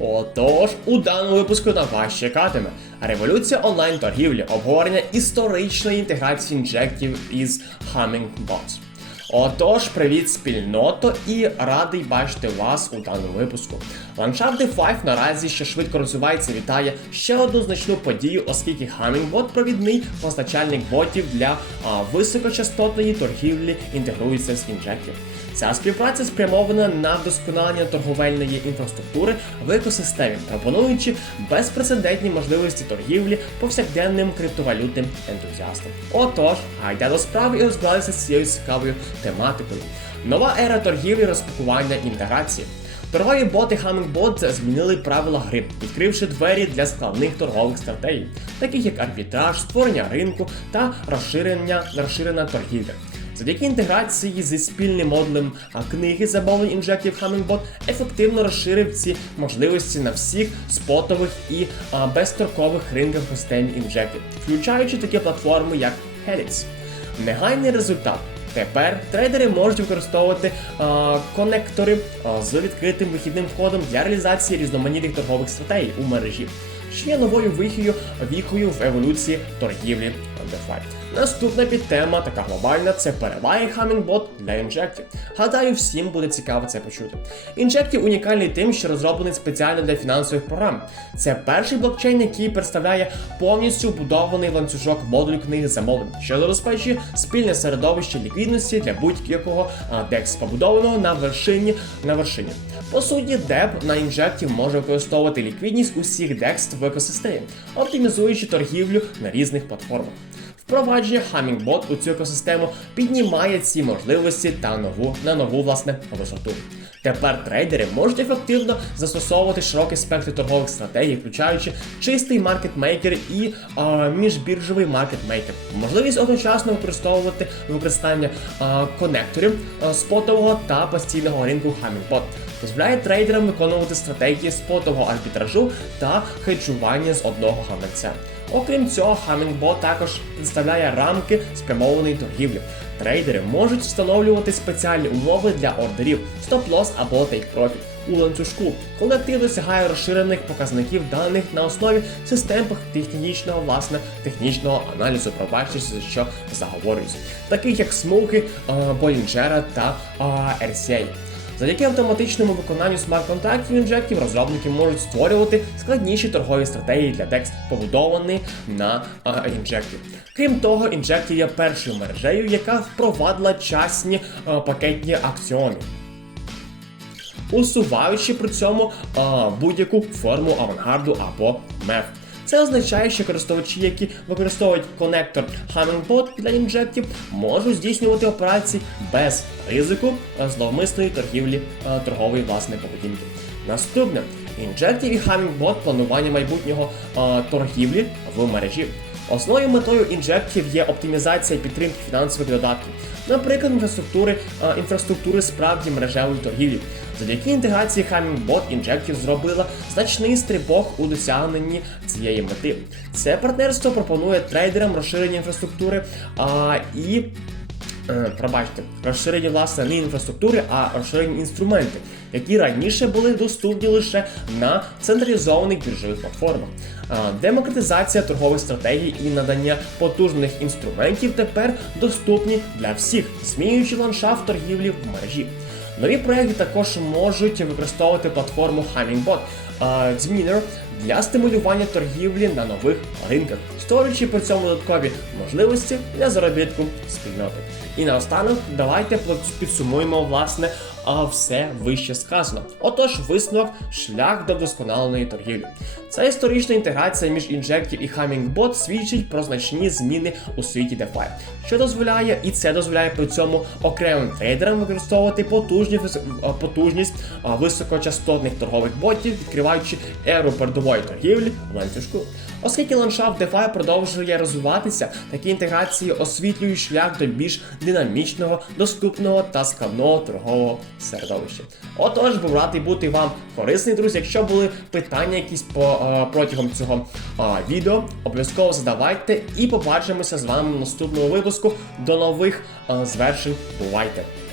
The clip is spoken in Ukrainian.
Отож, у даному випуску на вас чекатиме революція онлайн-торгівлі, обговорення історичної інтеграції інжектів із Hummingbot. Отож, привіт, спільното, і радий бачити вас у даному випуску. Ландшафт D5 наразі ще швидко розвивається, вітає ще одну значну подію, оскільки Hummingbot провідний постачальник ботів для а, високочастотної торгівлі інтегрується з інжектів. Ця співпраця спрямована на вдосконалення торговельної інфраструктури в екосистемі, пропонуючи безпрецедентні можливості торгівлі повсякденним криптовалютним ентузіастам. Отож, гайда до справи і розбиралися з цією цікавою тематикою. Нова ера торгівлі, розпакування інтеграції. Торгові боти Hummingbot змінили правила гри, відкривши двері для складних торгових стратегій, таких як арбітраж, створення ринку та розширення розширена торгівля. Завдяки інтеграції зі спільним модулем книги замовлень інжектів Hummingbot ефективно розширив ці можливості на всіх спотових і а, безстрокових ринках у системі інжектів, включаючи такі платформи, як Helix. Негайний результат. Тепер трейдери можуть використовувати а, конектори а, з відкритим вихідним входом для реалізації різноманітних торгових стратегій у мережі, що є новою вихою вікою в еволюції торгівлі DeFi. Наступна підтема, така глобальна, це переваги Hummingbot для інжектів. Гадаю, всім буде цікаво це почути. Інжектів унікальний тим, що розроблений спеціально для фінансових програм. Це перший блокчейн, який представляє повністю будований ланцюжок модулю книги замовлень, що забезпечує спільне середовище ліквідності для будь-якого DEX, побудованого на вершині на вершині. По суті, DEP на інжектів може використовувати ліквідність усіх DEX в екосистемі, оптимізуючи торгівлю на різних платформах. Впровадження Hummingbot у цю екосистему піднімає ці можливості та нову на нову власне висоту. Тепер трейдери можуть ефективно застосовувати широкий спектр торгових стратегій, включаючи чистий маркетмейкер і а, міжбіржовий маркетмейкер. Можливість одночасно використовувати використання а, конекторів а, спотового та постійного ринку Hummingbot. Дозволяє трейдерам виконувати стратегії спотового арбітражу та хеджування з одного гаманця. Окрім цього, Hummingbot також представляє рамки спрямованої торгівлі. Трейдери можуть встановлювати спеціальні умови для ордерів, стоп-лосс або take-profit у ланцюжку, коли актив досягає розширених показників даних на основі систем технічного власне технічного аналізу, пробачте, за що заговорююсь, таких як смуги, Болінджера та RCA. Завдяки автоматичному виконанню смарт-контрактів інжектів розробники можуть створювати складніші торгові стратегії для текст, побудовані на інжекті. Крім того, інжектів є першою мережею, яка впровадила часні а, пакетні акціони усуваючи при цьому будь-яку форму авангарду або меф. Це означає, що користувачі, які використовують конектор Hummingbot для інжектів, можуть здійснювати операції без ризику зловмисної торгівлі торгової власної поведінки. Наступне інжектів і Hummingbot планування майбутнього торгівлі в мережі. Основною метою інжектів є оптимізація підтримки фінансових додатків, наприклад, інфраструктури, а, інфраструктури справді мережевої торгівлі. Завдяки інтеграції Hummingbot інжектів зробила значний стрибок у досягненні цієї мети. Це партнерство пропонує трейдерам розширення інфраструктури а, і е, пробачте, розширення власне не інфраструктури, а розширення інструменти, які раніше були доступні лише на централізованих біржових платформах. Демократизація торгових стратегій і надання потужних інструментів тепер доступні для всіх, змінюючи ландшафт торгівлі в мережі. Нові проекти також можуть використовувати платформу Hummingbot Zminer для стимулювання торгівлі на нових ринках, створюючи при цьому додаткові можливості для заробітку спільноти. І наостанок давайте підсумуємо власне все вище сказано. Отож, висновок шлях до вдосконаленої торгівлі. Ця історична інтеграція між інжектів і Hummingbot свідчить про значні зміни у світі DeFi, що дозволяє, і це дозволяє при цьому окремим трейдерам використовувати потужні, потужність високочастотних торгових ботів, відкриваючи еру передової торгівлі в ланцюжку. Оскільки ландшафт DeFi продовжує розвиватися, такі інтеграції освітлюють шлях до більш динамічного, доступного та складного торгового середовища. Отож, був радий бути вам корисний, друзі. Якщо були питання якісь по е, протягом цього е, відео, обов'язково задавайте і побачимося з вами в наступному випуску. До нових е, звершень. Бувайте!